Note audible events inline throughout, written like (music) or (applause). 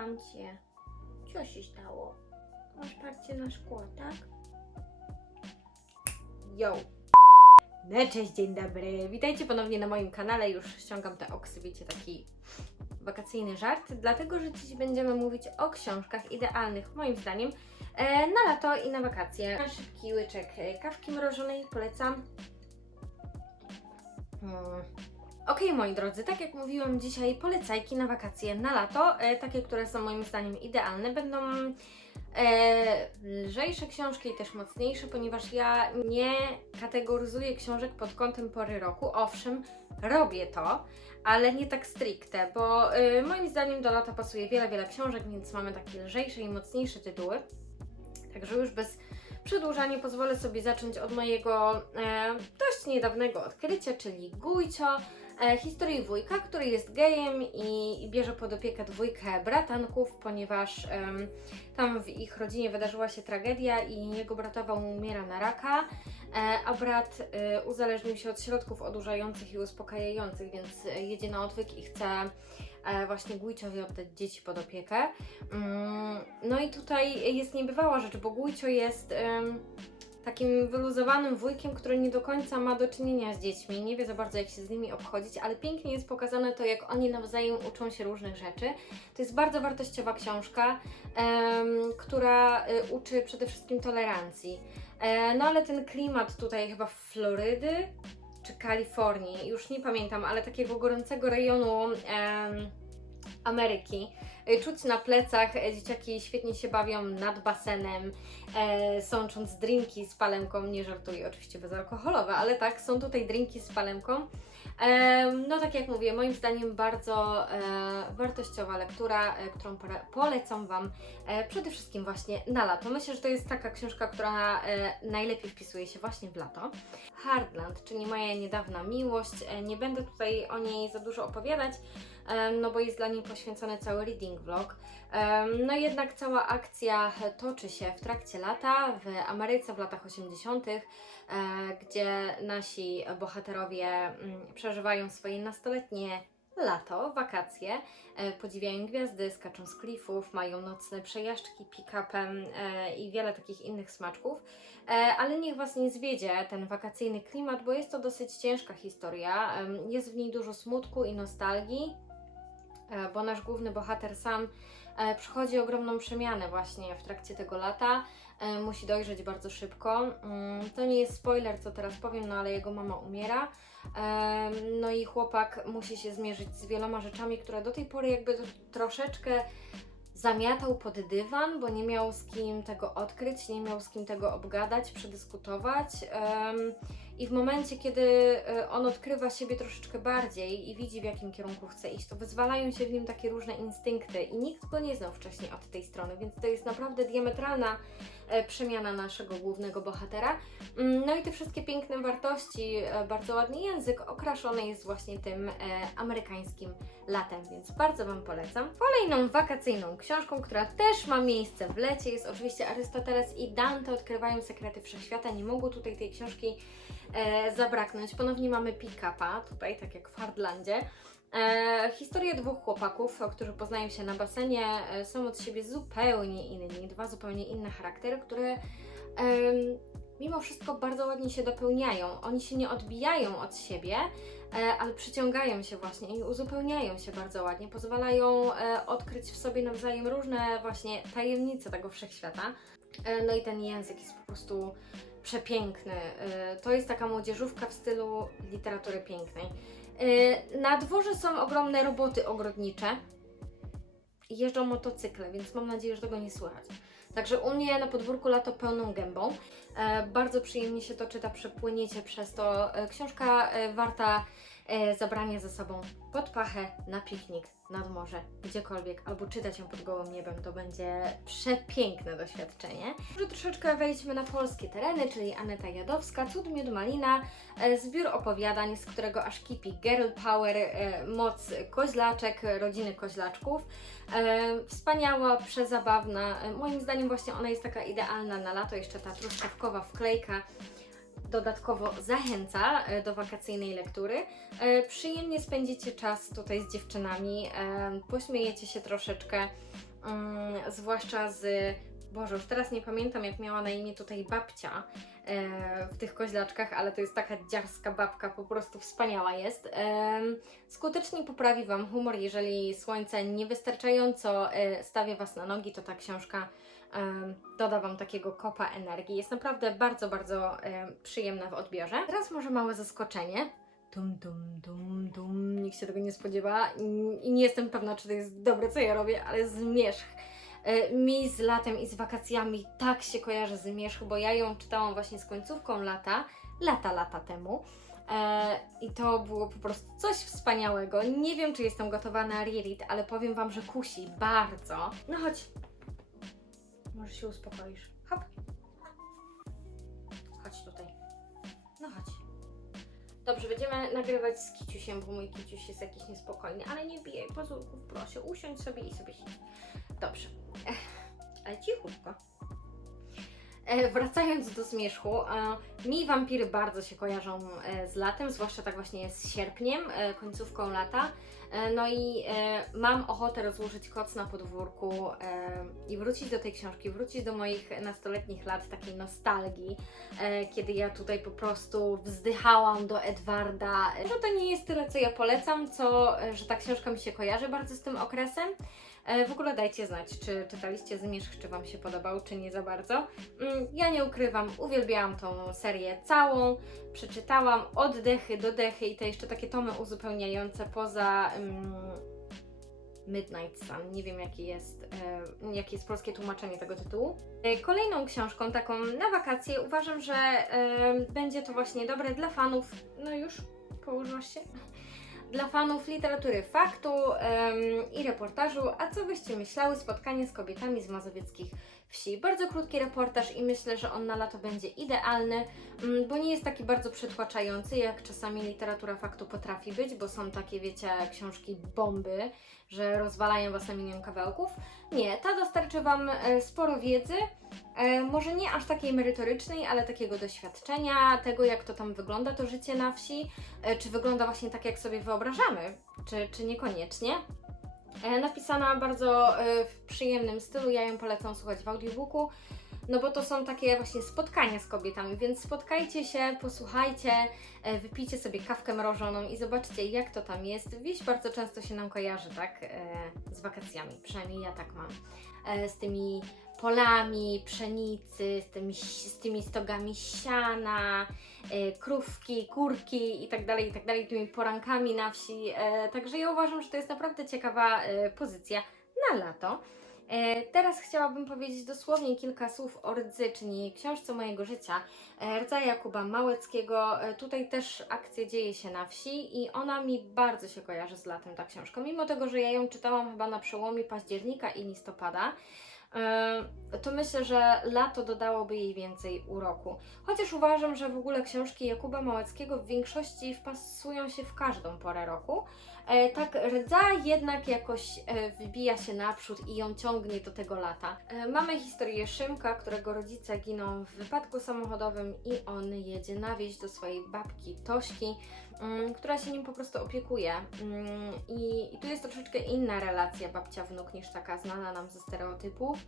Słucham cię. Co się stało? Masz parcie na szkło, tak? Yo! No cześć, dzień dobry. Witajcie ponownie na moim kanale. Już ściągam te oksy, wiecie, taki wakacyjny żart, dlatego że dziś będziemy mówić o książkach idealnych, moim zdaniem, e, na lato i na wakacje. Na szybki łyczek e, kawki mrożonej polecam. Hmm. Okej, moi drodzy, tak jak mówiłam dzisiaj, polecajki na wakacje na lato, e, takie, które są moim zdaniem idealne, będą e, lżejsze książki i też mocniejsze, ponieważ ja nie kategoryzuję książek pod kątem pory roku. Owszem, robię to, ale nie tak stricte, bo e, moim zdaniem do lata pasuje wiele, wiele książek, więc mamy takie lżejsze i mocniejsze tytuły. Także już bez przedłużania pozwolę sobie zacząć od mojego e, dość niedawnego odkrycia, czyli Gujcio, historii wujka, który jest gejem i, i bierze pod opiekę dwójkę bratanków, ponieważ em, tam w ich rodzinie wydarzyła się tragedia i jego bratowa umiera na raka, e, a brat e, uzależnił się od środków odurzających i uspokajających, więc e, jedzie na odwyk i chce e, właśnie Gujciowi oddać dzieci pod opiekę. Mm, No i tutaj jest niebywała rzecz, bo Gujcio jest takim wyluzowanym wujkiem, który nie do końca ma do czynienia z dziećmi, nie wie za bardzo jak się z nimi obchodzić, ale pięknie jest pokazane to, jak oni nawzajem uczą się różnych rzeczy. To jest bardzo wartościowa książka, która y, uczy przede wszystkim tolerancji. E, no ale ten klimat tutaj chyba Florydy czy Kalifornii, już nie pamiętam, ale takiego gorącego rejonu Ameryki. Y, Czuć na plecach, e, dzieciaki świetnie się bawią nad basenem, e, sącząc drinki z palemką, nie żartuję, oczywiście bezalkoholowe, ale tak, są tutaj drinki z palemką. No tak jak mówię, moim zdaniem bardzo e, wartościowa lektura, e, którą polecam Wam e, przede wszystkim właśnie na lato. Myślę, że to jest taka książka, która najlepiej wpisuje się właśnie w lato. Hardland, czyli moja niedawna miłość. Nie będę tutaj o niej za dużo opowiadać, no bo jest dla niej poświęcony cały reading vlog. No jednak cała akcja toczy się w trakcie lata w Ameryce w latach 80., e, gdzie nasi bohaterowie mm, przeżywają swoje nastoletnie lato, wakacje, e, podziwiają gwiazdy, skaczą z klifów, mają nocne przejażdżki pick-upem e, i wiele takich innych smaczków. E, ale niech Was nie zwiedzie ten wakacyjny klimat, bo jest to dosyć ciężka historia. Jest w niej dużo smutku i nostalgii, e, bo nasz główny bohater sam e, przychodzi ogromną przemianę właśnie w trakcie tego lata. E, Musi dojrzeć bardzo szybko. Mm, To nie jest spoiler, co teraz powiem, no ale jego mama umiera. Em, No i chłopak musi się zmierzyć z wieloma rzeczami, które do tej pory jakby troszeczkę zamiatał pod dywan, bo nie miał z kim tego odkryć, nie miał z kim tego obgadać, przedyskutować. I w momencie, kiedy e, on odkrywa siebie troszeczkę bardziej i widzi, w jakim kierunku chce iść, to wyzwalają się w nim takie różne instynkty i nikt go nie znał wcześniej od tej strony, więc to jest naprawdę diametralna e, przemiana naszego głównego bohatera. Mm, No i te wszystkie piękne wartości, e, bardzo ładny język, okraszony jest właśnie tym amerykańskim latem, więc bardzo Wam polecam. Kolejną wakacyjną książką, która też ma miejsce w lecie, jest oczywiście Arystoteles i Dante odkrywają sekrety wszechświata. Nie mogło tutaj tej książki e, zabraknąć. Ponownie mamy pick-upa, tutaj tak jak w Hardlandzie. E, historie dwóch chłopaków, którzy poznają się na basenie, e, są od siebie zupełnie inni, dwa zupełnie inne charaktery, które em, mimo wszystko bardzo ładnie się dopełniają. Oni się nie odbijają od siebie, e, ale przyciągają się właśnie i uzupełniają się bardzo ładnie, pozwalają e, odkryć w sobie nawzajem różne właśnie tajemnice tego wszechświata. E, no i ten język jest po prostu przepiękny. E, To jest taka młodzieżówka w stylu literatury pięknej. E, Na dworze są ogromne roboty ogrodnicze. Jeżdżą motocykle, więc mam nadzieję, że tego nie słychać. Także u mnie na podwórku lato pełną gębą. E, bardzo przyjemnie się to czyta, przepłyniecie przez to. Książka warta e, zabrania ze sobą pod pachę, na piknik, nad morze, gdziekolwiek, albo czytać ją pod gołym niebem. To będzie przepiękne doświadczenie. Może troszeczkę wejdźmy na polskie tereny, czyli Aneta Jadowska, Cud Miód Malina, e, zbiór opowiadań, z którego aż kipi girl power, e, moc koźlaczek, rodziny koźlaczków. Wspaniała, przezabawna. Moim zdaniem właśnie ona jest taka idealna na lato, jeszcze ta truskawkowa wklejka. Dodatkowo zachęca e, do wakacyjnej lektury. E, Przyjemnie spędzicie czas tutaj z dziewczynami, e, pośmiejecie się troszeczkę, mm, zwłaszcza z. Boże, już teraz nie pamiętam, jak miała na imię tutaj babcia e, w tych koźlaczkach, ale to jest taka dziarska babka, po prostu wspaniała jest. Em, Skutecznie poprawi Wam humor, jeżeli słońce niewystarczająco e, stawia Was na nogi, to ta książka doda Wam takiego kopa energii. Jest naprawdę bardzo, bardzo em, przyjemna w odbiorze. Teraz może małe zaskoczenie. Tum, tum, tum, tum. Nikt się tego nie spodziewa i, nie jestem pewna, czy to jest dobre, co ja robię, ale zmierzch. E, Mi z latem i z wakacjami tak się kojarzy zmierzch, bo ja ją czytałam właśnie z końcówką lata, lata, lata temu. E, I to było po prostu coś wspaniałego. Nie wiem, czy jestem gotowa na reread, ale powiem Wam, że kusi bardzo. No chodź. Może się uspokoisz. Hop. Chodź tutaj. No chodź. Dobrze, będziemy nagrywać z Kiciusiem, bo mój Kiciuś jest jakiś niespokojny, ale nie bijaj pazurków, proszę. Usiądź sobie i sobie siedź. Dobrze. Ech, (laughs) ale cichutko. E, wracając do zmierzchu, e, mi wampiry bardzo się kojarzą e, z latem, zwłaszcza tak właśnie z sierpniem, e, końcówką lata. E, no i e, mam ochotę rozłożyć koc na podwórku e, i wrócić do tej książki, wrócić do moich nastoletnich lat, takiej nostalgii, e, kiedy ja tutaj po prostu wzdychałam do Edwarda. E, Że to nie jest tyle, co ja polecam, co e, że ta książka mi się kojarzy bardzo z tym okresem. E, W ogóle dajcie znać, czy czytaliście Zmierzch, czy Wam się podobał, czy nie za bardzo. Mm, Ja nie ukrywam, uwielbiałam tą serię całą, przeczytałam od dechy do dechy i te jeszcze takie tomy uzupełniające poza mm, Midnight Sun. Nie wiem, jaki jest, e, jakie jest polskie tłumaczenie tego tytułu. E, Kolejną książką, taką na wakacje, uważam, że będzie to właśnie dobre dla fanów. No już, położyłaś się? Dla fanów literatury faktu em, i reportażu, a co byście myślały spotkanie z kobietami z mazowieckich wsi? Bardzo krótki reportaż i myślę, że on na lato będzie idealny, mm, bo nie jest taki bardzo przytłaczający, jak czasami literatura faktu potrafi być, bo są takie, wiecie, książki bomby, że rozwalają Was na milion kawałków. Nie, ta dostarczy Wam e, sporo wiedzy, e, może nie aż takiej merytorycznej, ale takiego doświadczenia, tego jak to tam wygląda, to życie na wsi, e, czy wygląda właśnie tak, jak sobie wyobrażamy, czy, czy niekoniecznie. E, Napisana bardzo e, w przyjemnym stylu, ja ją polecam słuchać w audiobooku, no bo to są takie właśnie spotkania z kobietami, więc spotkajcie się, posłuchajcie, e, wypijcie sobie kawkę mrożoną i zobaczcie jak to tam jest. Wieś bardzo często się nam kojarzy, tak, z wakacjami, przynajmniej ja tak mam, z tymi polami pszenicy, z tymi, z tymi stogami siana, e, krówki, kurki i tak dalej, i tak tymi porankami na wsi. E, także ja uważam, że to jest naprawdę ciekawa e, pozycja na lato. Teraz chciałabym powiedzieć dosłownie kilka słów o Rdzy, czyli książce mojego życia. Rdza Jakuba Małeckiego. Tutaj też akcja dzieje się na wsi i ona mi bardzo się kojarzy z latem, ta książka. Mimo tego, że ja ją czytałam chyba na przełomie października i listopada, to myślę, że lato dodałoby jej więcej uroku. Chociaż uważam, że w ogóle książki Jakuba Małeckiego w większości wpasują się w każdą porę roku. E, tak rdza jednak jakoś e, wybija się naprzód i ją ciągnie do tego lata. E, mamy historię Szymka, którego rodzice giną w wypadku samochodowym i on jedzie na wieś do swojej babki Tośki, mm, która się nim po prostu opiekuje. Mm, I, tu jest troszeczkę inna relacja babcia-wnuk niż taka znana nam ze stereotypów.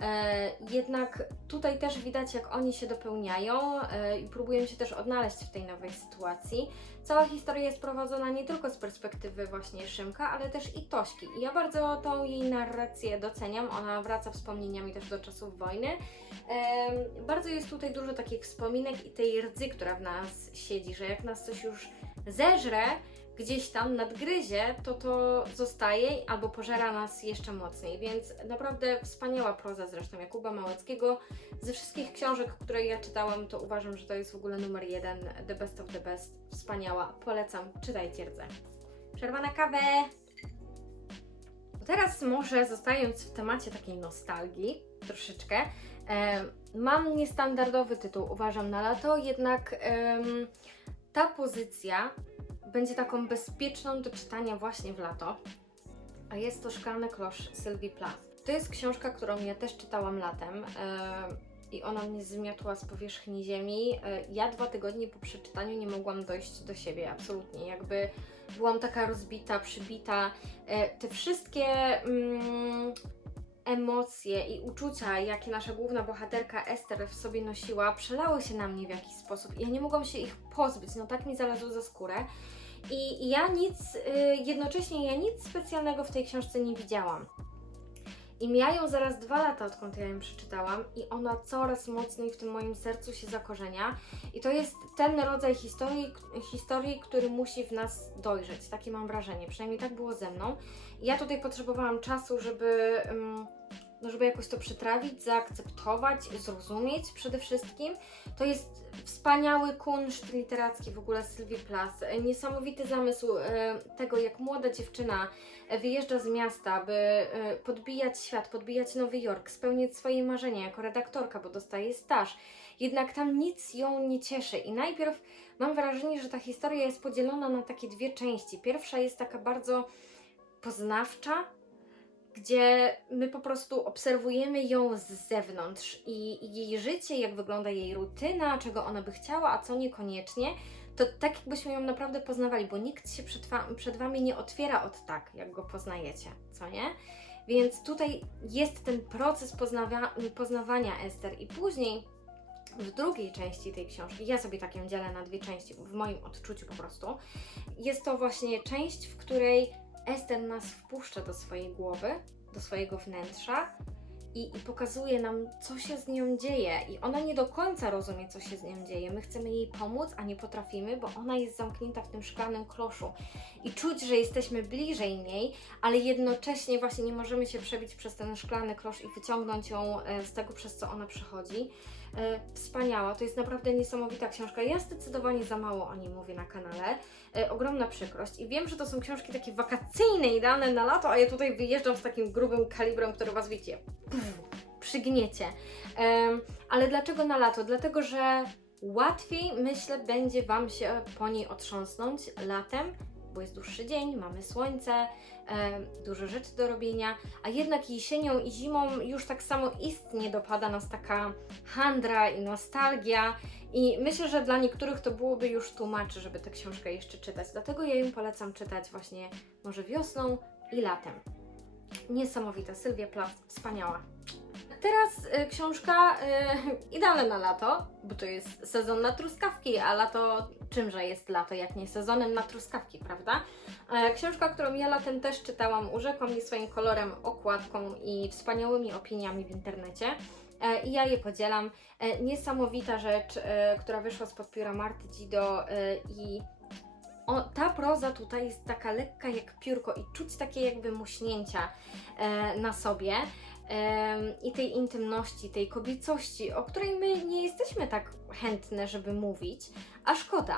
E, jednak tutaj też widać, jak oni się dopełniają e, i próbują się też odnaleźć w tej nowej sytuacji. Cała historia jest prowadzona nie tylko z perspektywy właśnie Szymka, ale też i Tośki. I ja bardzo tą jej narrację doceniam. Ona wraca wspomnieniami też do czasów wojny. Em, bardzo jest tutaj dużo takich wspominek i tej rdzy, która w nas siedzi, że jak nas coś już zeżre, gdzieś tam nadgryzie, to to zostaje albo pożera nas jeszcze mocniej. Więc naprawdę wspaniała proza zresztą Jakuba Małeckiego. Ze wszystkich książek, które ja czytałam, to uważam, że to jest w ogóle numer jeden, the best of the best. Wspaniała, polecam, czytajcie rdzę. Przerwa na kawę! Teraz może zostając w temacie takiej nostalgii troszeczkę, mam niestandardowy tytuł, uważam, na lato, jednak ta pozycja będzie taką bezpieczną do czytania właśnie w lato, a jest to Szklany Klosz Sylwii Plath. To jest książka, którą ja też czytałam latem. E, i ona mnie zmiotła z powierzchni ziemi. E, Ja dwa tygodnie po przeczytaniu nie mogłam dojść do siebie, absolutnie. Jakby byłam taka rozbita, przybita. E, Te wszystkie mm, emocje i uczucia, jakie nasza główna bohaterka Ester w sobie nosiła, przelały się na mnie w jakiś sposób. Ja nie mogłam się ich pozbyć, no tak mi zalazło za skórę. I ja nic, y, jednocześnie ja nic specjalnego w tej książce nie widziałam. I mijają zaraz dwa lata, odkąd ja ją przeczytałam, i ona coraz mocniej w tym moim sercu się zakorzenia. I to jest ten rodzaj historii, historii, który musi w nas dojrzeć. Takie mam wrażenie. Przynajmniej tak było ze mną. Ja tutaj potrzebowałam czasu, żeby, ym, no żeby jakoś to przetrawić, zaakceptować, zrozumieć przede wszystkim. To jest wspaniały kunszt literacki w ogóle Sylwii Plath. E, Niesamowity zamysł e, tego, jak młoda dziewczyna e, wyjeżdża z miasta, by e, podbijać świat, podbijać Nowy Jork, spełniać swoje marzenia jako redaktorka, bo dostaje staż. Jednak tam nic ją nie cieszy i najpierw mam wrażenie, że ta historia jest podzielona na takie dwie części. Pierwsza jest taka bardzo poznawcza, gdzie my po prostu obserwujemy ją z zewnątrz i, i jej życie, jak wygląda jej rutyna, czego ona by chciała, a co niekoniecznie, to tak jakbyśmy ją naprawdę poznawali, bo nikt się przed, przed Wami nie otwiera od tak, jak go poznajecie, co nie? Więc tutaj jest ten proces poznawa- poznawania Ester i później w drugiej części tej książki, ja sobie tak ją dzielę na dwie części, w moim odczuciu po prostu, jest to właśnie część, w której Ester nas wpuszcza do swojej głowy, do swojego wnętrza i, i pokazuje nam, co się z nią dzieje. I ona nie do końca rozumie, co się z nią dzieje. My chcemy jej pomóc, a nie potrafimy, bo ona jest zamknięta w tym szklanym kloszu. I czuć, że jesteśmy bliżej niej, ale jednocześnie właśnie nie możemy się przebić przez ten szklany klosz i wyciągnąć ją e, z tego, przez co ona przechodzi. E, Wspaniała, to jest naprawdę niesamowita książka. Ja zdecydowanie za mało o niej mówię na kanale. E, ogromna przykrość. I wiem, że to są książki takie wakacyjne, idealne na lato, a ja tutaj wyjeżdżam z takim grubym kalibrem, który Was wiecie, przygniecie. Ale dlaczego na lato? Dlatego, że łatwiej, myślę, będzie Wam się po niej otrząsnąć latem, bo jest dłuższy dzień, mamy słońce, em, dużo rzeczy do robienia, a jednak jesienią i zimą już tak samo istnie dopada nas taka handra i nostalgia. I myślę, że dla niektórych to byłoby już tłumaczy, żeby tę książkę jeszcze czytać. Dlatego ja ją polecam czytać właśnie może wiosną i latem. Niesamowita, Sylwia Plath, wspaniała. Teraz y, książka y, idealna na lato, bo to jest sezon na truskawki, a lato czymże jest lato, jak nie sezonem na truskawki, prawda? E, książka, którą ja latem też czytałam, urzekła mnie swoim kolorem, okładką i wspaniałymi opiniami w internecie. E, I ja je podzielam. E, Niesamowita rzecz, która wyszła spod pióra Marty Dido i o, ta proza tutaj jest taka lekka jak piórko i czuć takie jakby muśnięcia na sobie i tej intymności, tej kobiecości, o której my nie jesteśmy tak chętne, żeby mówić, a szkoda.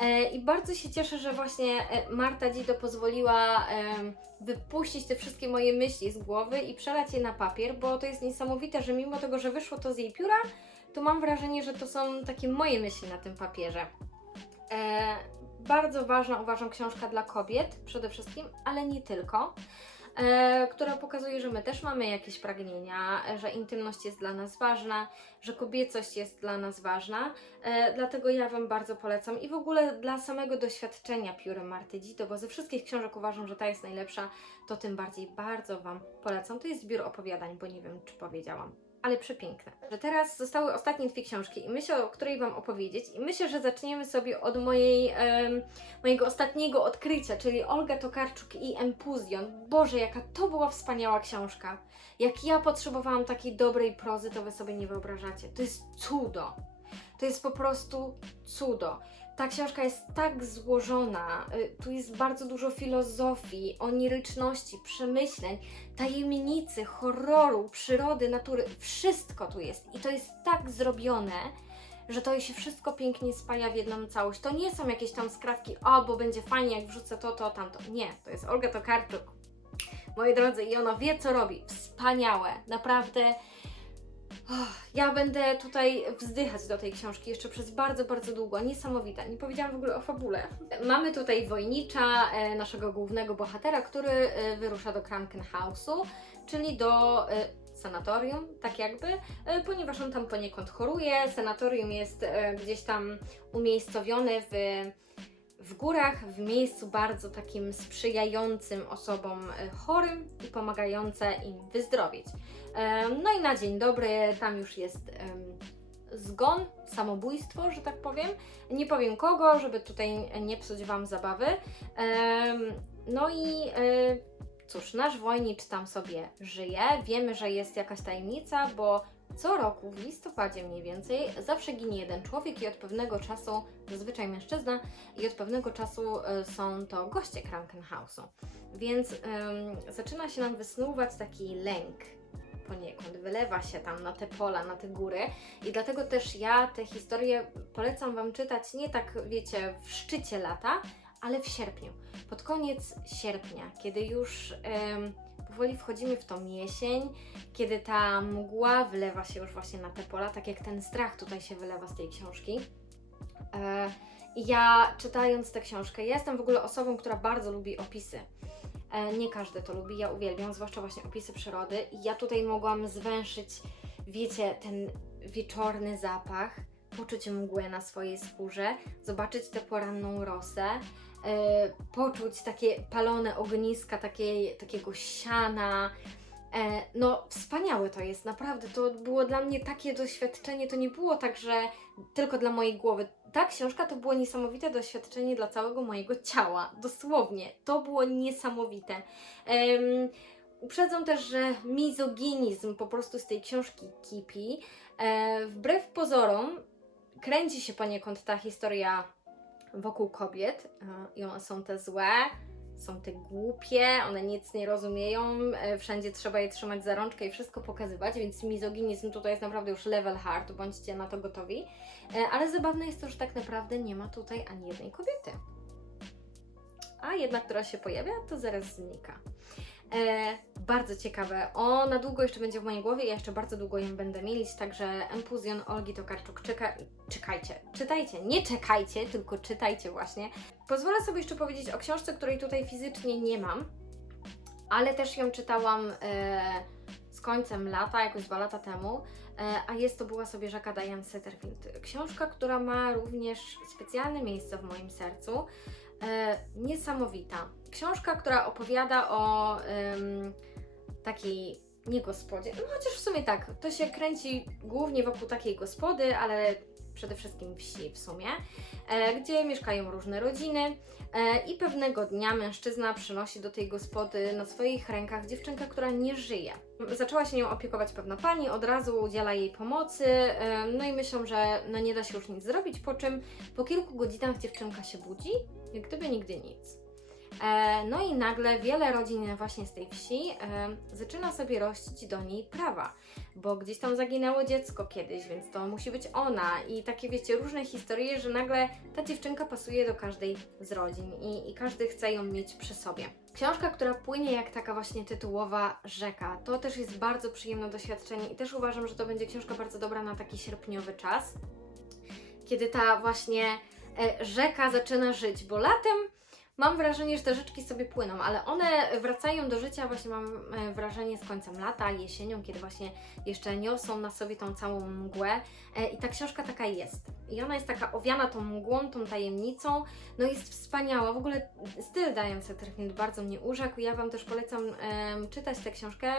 E, I bardzo się cieszę, że właśnie e, Marta Dido pozwoliła wypuścić te wszystkie moje myśli z głowy i przelać je na papier, bo to jest niesamowite, że mimo tego, że wyszło to z jej pióra, to mam wrażenie, że to są takie moje myśli na tym papierze. E, bardzo ważna uważam książka dla kobiet przede wszystkim, ale nie tylko. E, która pokazuje, że my też mamy jakieś pragnienia, że intymność jest dla nas ważna, że kobiecość jest dla nas ważna. E, dlatego ja Wam bardzo polecam i w ogóle dla samego doświadczenia piórem Marty Dido, bo ze wszystkich książek uważam, że ta jest najlepsza, to tym bardziej bardzo Wam polecam. To jest zbiór opowiadań, bo nie wiem, czy powiedziałam ale przepiękne. Że teraz zostały ostatnie dwie książki i myślę, o której Wam opowiedzieć. I myślę, że zaczniemy sobie od mojej, em, mojego ostatniego odkrycia, czyli Olga Tokarczuk i Empuzjon. Boże, jaka to była wspaniała książka. Jak ja potrzebowałam takiej dobrej prozy, to Wy sobie nie wyobrażacie. To jest cudo. To jest po prostu cudo. Ta książka jest tak złożona, y, tu jest bardzo dużo filozofii, oniryczności, przemyśleń, tajemnicy, horroru, przyrody, natury, wszystko tu jest. I to jest tak zrobione, że to się wszystko pięknie spaja w jedną całość. To nie są jakieś tam skrawki, o, bo będzie fajnie, jak wrzucę to, to, tamto. Nie, to jest Olga Tokarczuk. Moi drodzy, i ona wie, co robi. Wspaniałe, naprawdę. Ja będę tutaj wzdychać do tej książki jeszcze przez bardzo, bardzo długo. Niesamowita. Nie powiedziałam w ogóle o fabule. Mamy tutaj wojnicza, e, naszego głównego bohatera, który e, wyrusza do Krankenhausu, czyli do e, sanatorium, tak jakby, ponieważ on tam poniekąd choruje. Sanatorium jest gdzieś tam umiejscowione w, w górach, w miejscu bardzo takim sprzyjającym osobom e, chorym i pomagające im wyzdrowieć. E, No i na dzień dobry tam już jest zgon, samobójstwo, że tak powiem. Nie powiem kogo, żeby tutaj nie psuć Wam zabawy. No i e, cóż, nasz wojnicz tam sobie żyje. Wiemy, że jest jakaś tajemnica, bo co roku w listopadzie mniej więcej zawsze ginie jeden człowiek i od pewnego czasu, zazwyczaj mężczyzna, i od pewnego czasu e, są to goście Krankenhausu. Więc em, zaczyna się nam wysnuwać taki lęk poniekąd, wylewa się tam na te pola, na te góry i dlatego też ja te historie polecam Wam czytać nie tak, wiecie, w szczycie lata, ale w sierpniu. Pod koniec sierpnia, kiedy już em, powoli wchodzimy w tą jesień, kiedy ta mgła wylewa się już właśnie na te pola, tak jak ten strach tutaj się wylewa z tej książki. E, ja czytając tę książkę, ja jestem w ogóle osobą, która bardzo lubi opisy. E, Nie każdy to lubi, ja uwielbiam, zwłaszcza właśnie opisy przyrody. I ja tutaj mogłam zwęszyć, wiecie, ten wieczorny zapach, poczuć mgłę na swojej skórze, zobaczyć tę poranną rosę, e, poczuć takie palone ogniska, takiej, takiego siana. E, no, wspaniałe to jest, naprawdę. To było dla mnie takie doświadczenie. To nie było tak, że tylko dla mojej głowy. Ta książka to było niesamowite doświadczenie dla całego mojego ciała. Dosłownie. To było niesamowite. Em, uprzedzam też, że mizoginizm po prostu z tej książki kipi. E, wbrew pozorom, kręci się poniekąd ta historia wokół kobiet e, i one są te złe, są te głupie, one nic nie rozumieją, e, wszędzie trzeba je trzymać za rączkę i wszystko pokazywać, więc mizoginizm tutaj jest naprawdę już level hard, bądźcie na to gotowi. E, Ale zabawne jest to, że tak naprawdę nie ma tutaj ani jednej kobiety. A jedna, która się pojawia, to zaraz znika. E, bardzo ciekawe. O, na długo jeszcze będzie w mojej głowie, ja jeszcze bardzo długo ją będę mielić, także Empuzjon Olgi Tokarczuk, czeka, czekajcie, czytajcie, nie czekajcie, tylko czytajcie właśnie. Pozwolę sobie jeszcze powiedzieć o książce, której tutaj fizycznie nie mam, ale też ją czytałam e, z końcem lata, jakoś dwa lata temu, e, a jest to była sobie rzeka Diane Setterfield. Książka, która ma również specjalne miejsce w moim sercu. E, niesamowita. Książka, która opowiada o em, takiej nie gospodzie, no chociaż w sumie tak, to się kręci głównie wokół takiej gospody, ale przede wszystkim wsi w sumie, e, gdzie mieszkają różne rodziny e, i pewnego dnia mężczyzna przynosi do tej gospody na swoich rękach dziewczynkę, która nie żyje. Zaczęła się nią opiekować pewna pani, od razu udziela jej pomocy, e, no i myślą, że no nie da się już nic zrobić, po czym po kilku godzinach dziewczynka się budzi, jak gdyby nigdy nic. E, No i nagle wiele rodzin właśnie z tej wsi e, zaczyna sobie rościć do niej prawa, bo gdzieś tam zaginęło dziecko kiedyś, więc to musi być ona i takie wiecie, różne historie, że nagle ta dziewczynka pasuje do każdej z rodzin i, i każdy chce ją mieć przy sobie. Książka, która płynie jak taka właśnie tytułowa rzeka, to też jest bardzo przyjemne doświadczenie i też uważam, że to będzie książka bardzo dobra na taki sierpniowy czas, kiedy ta właśnie e, rzeka zaczyna żyć, bo latem mam wrażenie, że te rzeczki sobie płyną, ale one wracają do życia, właśnie mam e, wrażenie z końcem lata, jesienią, kiedy właśnie jeszcze niosą na sobie tą całą mgłę. E, I ta książka taka jest. I ona jest taka owiana tą mgłą, tą tajemnicą. No jest wspaniała. W ogóle styl Diane Setterfield bardzo mnie urzekł. Ja Wam też polecam em, czytać tę książkę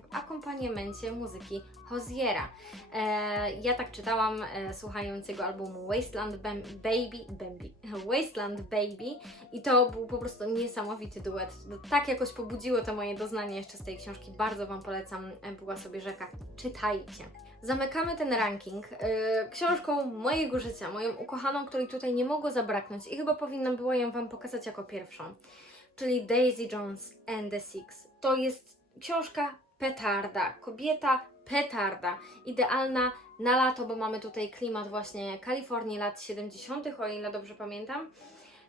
w akompaniamencie muzyki Hoziera. E, ja tak czytałam e, słuchając jego albumu Wasteland Bam- Baby, Bambi, (laughs) Wasteland Baby i to był po prostu niesamowity duet. No, Tak jakoś pobudziło to moje doznanie jeszcze z tej książki. Bardzo Wam polecam. E, Była sobie rzeka. Czytajcie. Zamykamy ten ranking e, książką mojego życia, moją ukochaną, której tutaj nie mogło zabraknąć i chyba powinnam była ją Wam pokazać jako pierwszą, czyli Daisy Jones and the Six. To jest książka petarda, kobieta petarda, idealna na lato, bo mamy tutaj klimat właśnie Kalifornii lat 70., o ile dobrze pamiętam.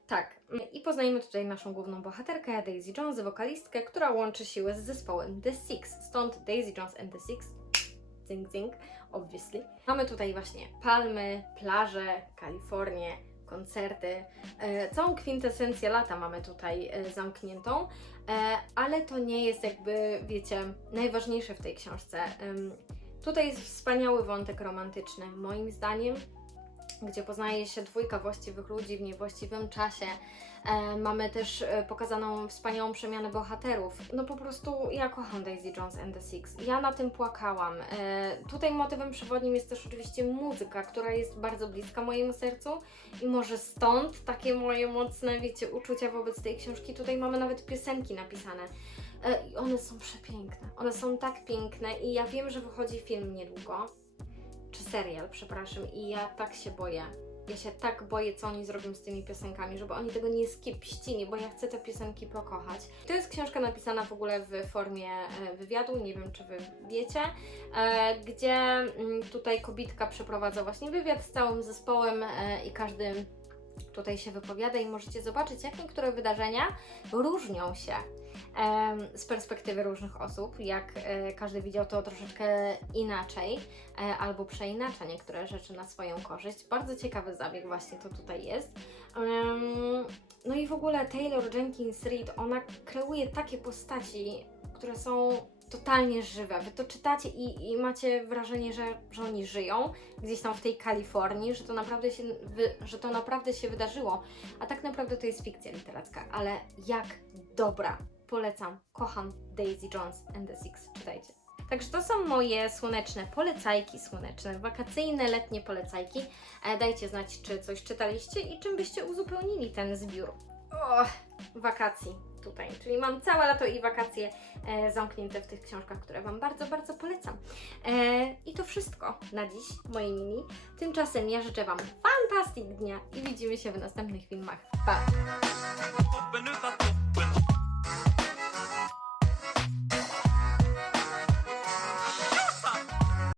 Tak, i poznajemy tutaj naszą główną bohaterkę, Daisy Jones, wokalistkę, która łączy siły z zespołem The Six. Stąd Daisy Jones and the Six. Zing, zing, obviously. Mamy tutaj właśnie palmy, plaże, Kalifornię, koncerty. E, całą kwintesencję lata mamy tutaj e, zamkniętą, e, ale to nie jest jakby, wiecie, najważniejsze w tej książce. Tutaj jest wspaniały wątek romantyczny, moim zdaniem, gdzie poznaje się dwójka właściwych ludzi w niewłaściwym czasie. E, mamy też e, pokazaną wspaniałą przemianę bohaterów. No po prostu ja kocham Daisy Jones and the Six. Ja na tym płakałam. E, tutaj motywem przewodnim jest też oczywiście muzyka, która jest bardzo bliska mojemu sercu i może stąd takie moje mocne, wiecie, uczucia wobec tej książki. Tutaj mamy nawet piosenki napisane. E, I one są przepiękne. One są tak piękne i ja wiem, że wychodzi film niedługo. Czy serial, przepraszam. I ja tak się boję. Ja się tak boję, co oni zrobią z tymi piosenkami, żeby oni tego nie skipścili, bo ja chcę te piosenki pokochać. To jest książka napisana w ogóle w formie e, wywiadu, nie wiem czy Wy wiecie, e, gdzie mm, tutaj kobitka przeprowadza właśnie wywiad z całym zespołem e, i każdy tutaj się wypowiada i możecie zobaczyć, jak niektóre wydarzenia różnią się z perspektywy różnych osób, jak e, każdy widział to troszeczkę inaczej, e, albo przeinacza niektóre rzeczy na swoją korzyść. Bardzo ciekawy zabieg właśnie to tutaj jest. No i w ogóle Taylor Jenkins Reid, ona kreuje takie postaci, które są totalnie żywe. Wy to czytacie i, i macie wrażenie, że, że oni żyją gdzieś tam w tej Kalifornii, że to, naprawdę się, że to naprawdę się wydarzyło, a tak naprawdę to jest fikcja literacka, ale jak dobra. Polecam, kocham Daisy Jones and the Six, czytajcie. Także to są moje słoneczne polecajki, słoneczne, wakacyjne, letnie polecajki. E, dajcie znać, czy coś czytaliście i czym byście uzupełnili ten zbiór o, wakacji tutaj. Czyli mam całe lato i wakacje e, zamknięte w tych książkach, które Wam bardzo, bardzo polecam. E, I to wszystko na dziś, moi mini. Tymczasem ja życzę Wam fantastic dnia i widzimy się w następnych filmach. Pa!